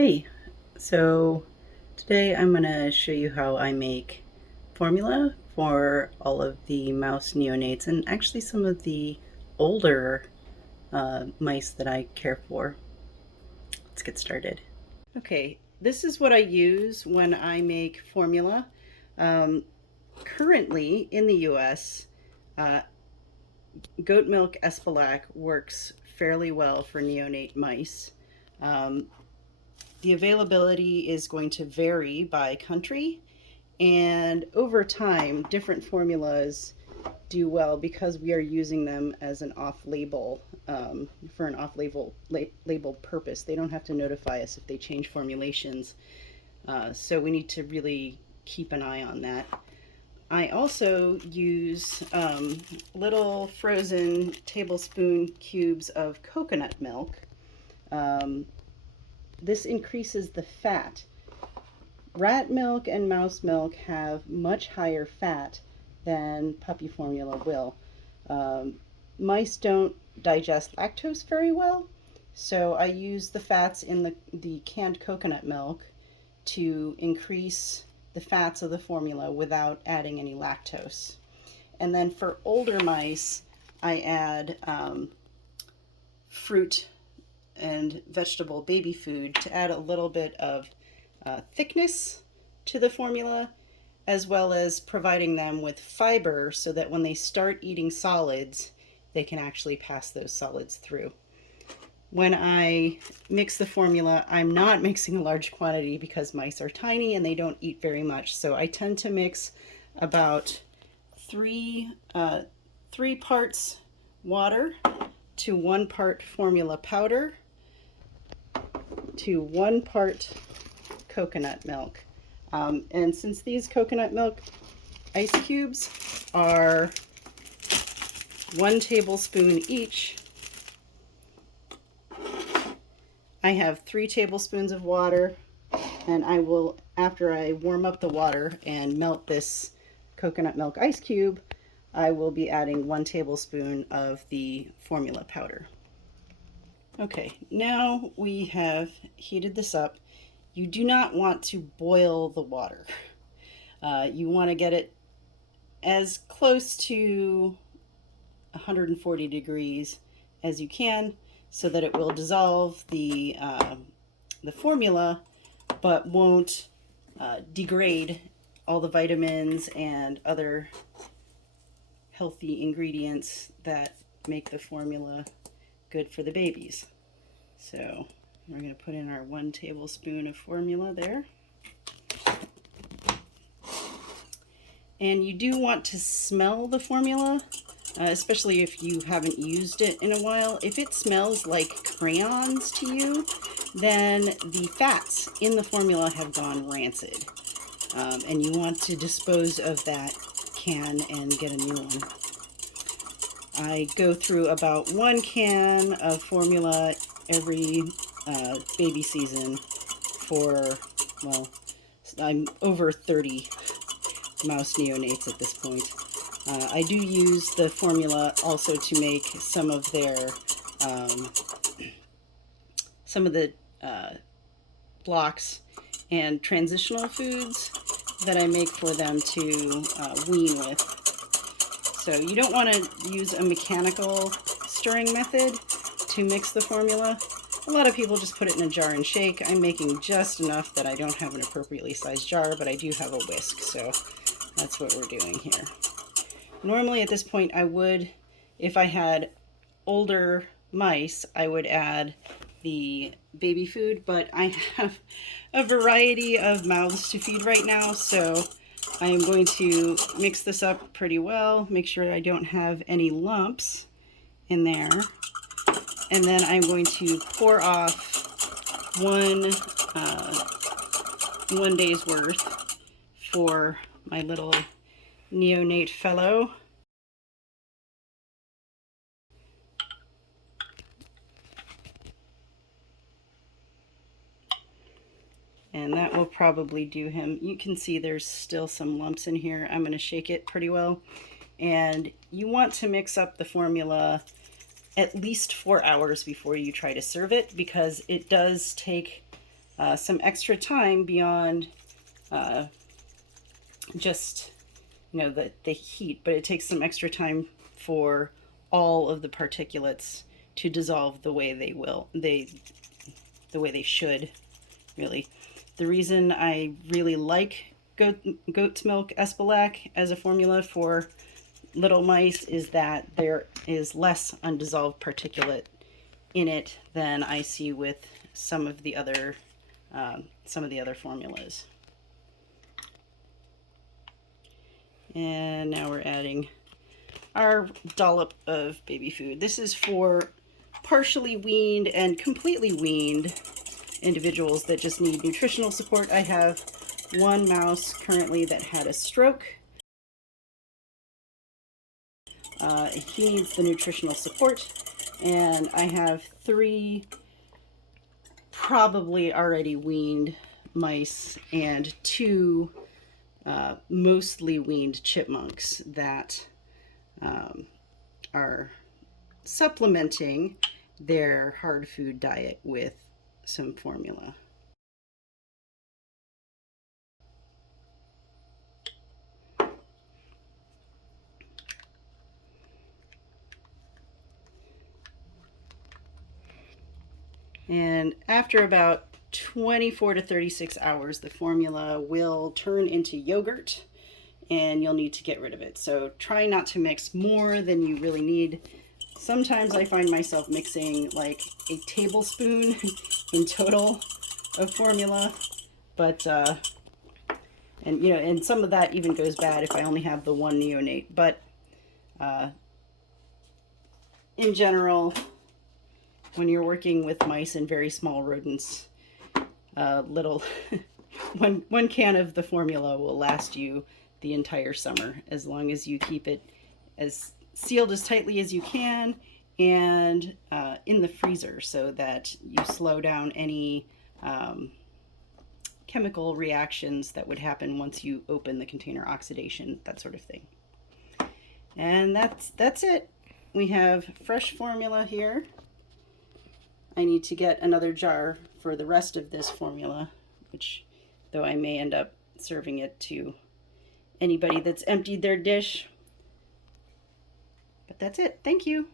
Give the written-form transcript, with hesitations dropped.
Hey, so today I'm going to show you how I make formula for all of the mouse neonates and actually some of the older mice that I care for. Let's get started. Okay, this is what I use when I make formula. Um, Currently in the US, uh, goat milk Espalac works fairly well for neonate mice. Um, the availability is going to vary by country, and over time different formulas do well because we are using them as an off-label for an off-label purpose. They don't have to notify us if they change formulations, so we need to really keep an eye on that. I also use little frozen tablespoon cubes of coconut milk. um, this increases the fat. Rat milk and mouse milk have much higher fat than puppy formula will. Mice don't digest lactose very well, so I use the fats in the canned coconut milk to increase the fats of the formula without adding any lactose. And then for older mice, I add fruit and vegetable baby food to add a little bit of thickness to the formula, as well as providing them with fiber so that when they start eating solids, they can actually pass those solids through. When I mix the formula, I'm not mixing a large quantity because mice are tiny and they don't eat very much. So I tend to mix about three parts water to 1 part formula powder to 1 part coconut milk. And since these coconut milk ice cubes are 1 tablespoon each, I have 3 tablespoons of water, and I will, after I warm up the water and melt this coconut milk ice cube, I will be adding 1 tablespoon of the formula powder. Okay, now we have heated this up. You do not want to boil the water. You want to get it as close to 140 degrees as you can so that it will dissolve the formula but won't degrade all the vitamins and other healthy ingredients that make the formula good for the babies. So we're going to put in our 1 tablespoon of formula there. And you do want to smell the formula, especially if you haven't used it in a while. If it smells like crayons to you, then the fats in the formula have gone rancid. And you want to dispose of that can and get a new one. I go through about 1 can of formula every baby season for, well, I'm over 30 mouse neonates at this point. I do use the formula also to make some of their some of the blocks and transitional foods that I make for them to wean with. So you don't want to use a mechanical stirring method to mix the formula. A lot of people just put it in a jar and shake. I'm making just enough that I don't have an appropriately sized jar, but I do have a whisk, so that's what we're doing here. Normally at this point I would, if I had older mice, I would add the baby food, but I have a variety of mouths to feed right now, so I am going to mix this up pretty well, make sure I don't have any lumps in there, and then I'm going to pour off one day's worth for my little neonate fellow. And that will probably do him. You can see there's still some lumps in here. I'm going to shake it pretty well. And you want to mix up the formula at least 4 hours before you try to serve it, because it does take some extra time beyond just the heat, but it takes some extra time for all of the particulates to dissolve the way they should, really. The reason I really like goat's milk Espalac as a formula for little mice is that there is less undissolved particulate in it than I see with some of the other formulas. And now we're adding our dollop of baby food. This is for partially weaned and completely weaned individuals that just need nutritional support. I have one mouse currently that had a stroke. He needs the nutritional support, and I have 3 probably already weaned mice and 2 mostly weaned chipmunks that are supplementing their hard food diet with some formula. And after about 24 to 36 hours, the formula will turn into yogurt and you'll need to get rid of it. So try not to mix more than you really need. Sometimes I find myself mixing like a tablespoon in total of formula, but and some of that even goes bad if I only have the one neonate. But in general, when you're working with mice and very small rodents, little one can of the formula will last you the entire summer, as long as you keep it as sealed as tightly as you can and in the freezer, so that you slow down any chemical reactions that would happen once you open the container, oxidation, that sort of thing. And that's it. We have fresh formula here. I need to get another jar for the rest of this formula, which, though I may end up serving it to anybody that's emptied their dish. But that's it. Thank you.